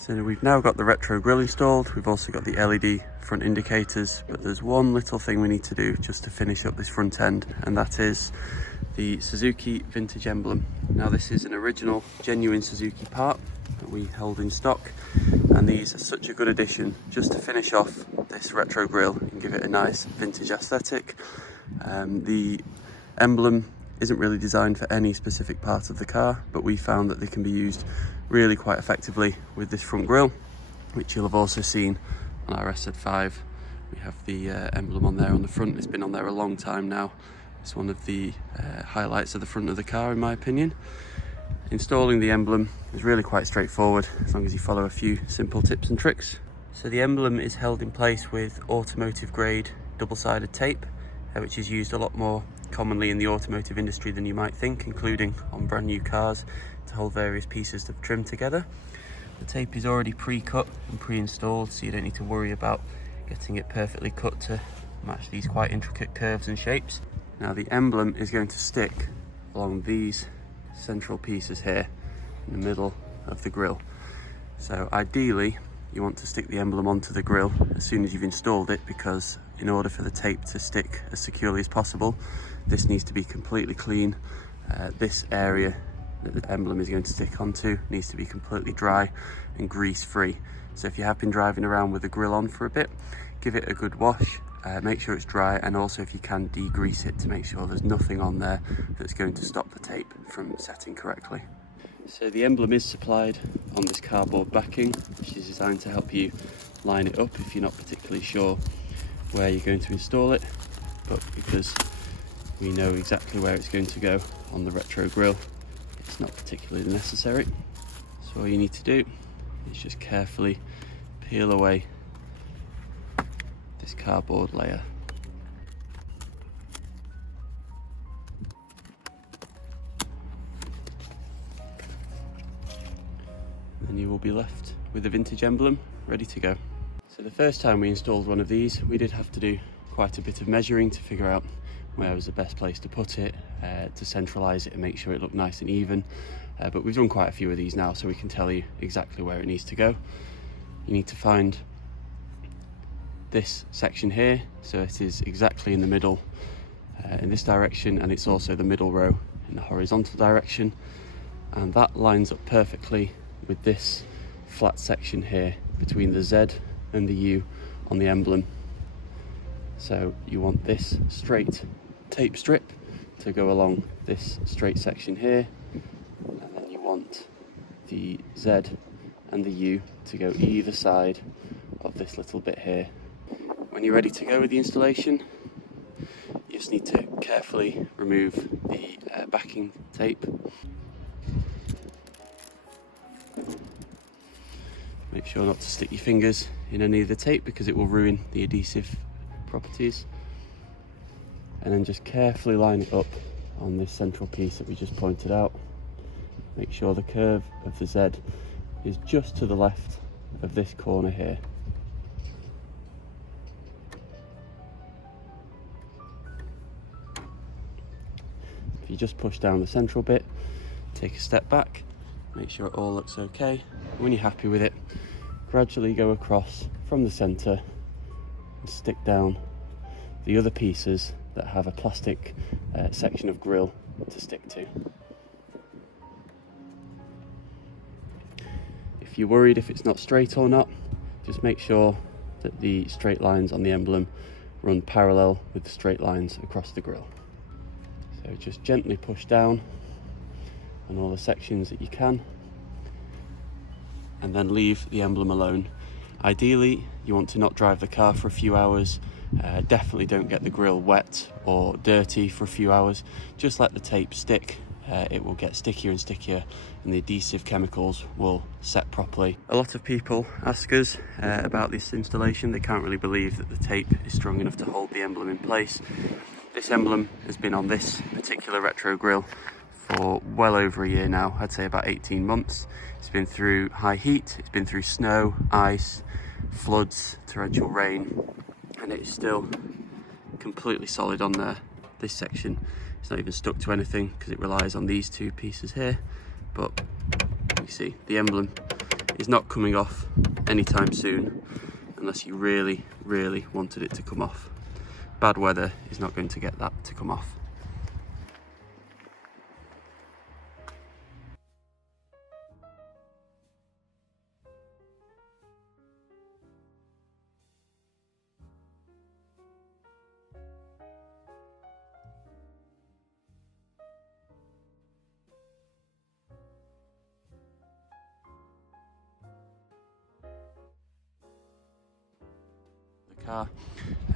So we've now got the Retro Grille installed. We've also got the LED front indicators, but there's one little thing we need to do just to finish up this front end, and that is the Suzuki Vintage Emblem. Now this is an original, genuine Suzuki part that we hold in stock, and these are such a good addition just to finish off this Retro Grille and give it a nice vintage aesthetic. The emblem isn't really designed for any specific part of the car, but we found that they can be used really quite effectively with this front grille, which you'll have also seen on our SZ5. We have the emblem on there on the front. It's been on there a long time now. It's one of the highlights of the front of the car, in my opinion. Installing the emblem is really quite straightforward as long as you follow a few simple tips and tricks. So the emblem is held in place with automotive grade double-sided tape, which is used a lot more commonly in the automotive industry than you might think, including on brand new cars, to hold various pieces of trim together. The tape is already pre-cut and pre-installed, so you don't need to worry about getting it perfectly cut to match these quite intricate curves and shapes. Now the emblem is going to stick along these central pieces here in the middle of the grille. So ideally you want to stick the emblem onto the grille as soon as you've installed it, because in order for the tape to stick as securely as possible, this needs to be completely clean. This area that the emblem is going to stick onto needs to be completely dry and grease free. So if you have been driving around with the grille on for a bit, give it a good wash, make sure it's dry, and also if you can, degrease it to make sure there's nothing on there that's going to stop the tape from setting correctly. So the emblem is supplied on this cardboard backing, which is designed to help you line it up if you're not particularly sure where you're going to install it, but because we know exactly where it's going to go on the Retro Grille, it's not particularly necessary. So all you need to do is just carefully peel away this cardboard layer. And you will be left with the vintage emblem ready to go. So the first time we installed one of these, we did have to do quite a bit of measuring to figure out where was the best place to put it, to centralise it and make sure it looked nice and even. But we've done quite a few of these now, so we can tell you exactly where it needs to go. You need to find this section here, so it is exactly in the middle in this direction, and it's also the middle row in the horizontal direction, and that lines up perfectly with this flat section here between the Z and the U on the emblem. So you want this straight tape strip to go along this straight section here, and then you want the Z and the U to go either side of this little bit here. When you're ready to go with the installation, you just need to carefully remove the backing tape. Make sure not to stick your fingers in any of the tape because it will ruin the adhesive properties. And then just carefully line it up on this central piece that we just pointed out. Make sure the curve of the Z is just to the left of this corner here. If you just push down the central bit, take a step back, make sure it all looks okay. When you're happy with it, gradually go across from the centre and stick down the other pieces that have a plastic section of grille to stick to. If you're worried if it's not straight or not, just make sure that the straight lines on the emblem run parallel with the straight lines across the grille. So just gently push down on all the sections that you can, and then leave the emblem alone. Ideally, you want to not drive the car for a few hours. Definitely don't get the grille wet or dirty for a few hours. Just let the tape stick. It will get stickier and stickier, and the adhesive chemicals will set properly. A lot of people ask us about this installation. They can't really believe that the tape is strong enough to hold the emblem in place. This emblem has been on this particular Retro Grille for well over a year now. I'd say about 18 months. It's been through high heat, it's been through snow, ice, floods, torrential rain, and it's still completely solid on there. This section, it's not even stuck to anything because it relies on these two pieces here, but you see the emblem is not coming off anytime soon unless you really, really wanted it to come off. Bad weather is not going to get that to come off. The car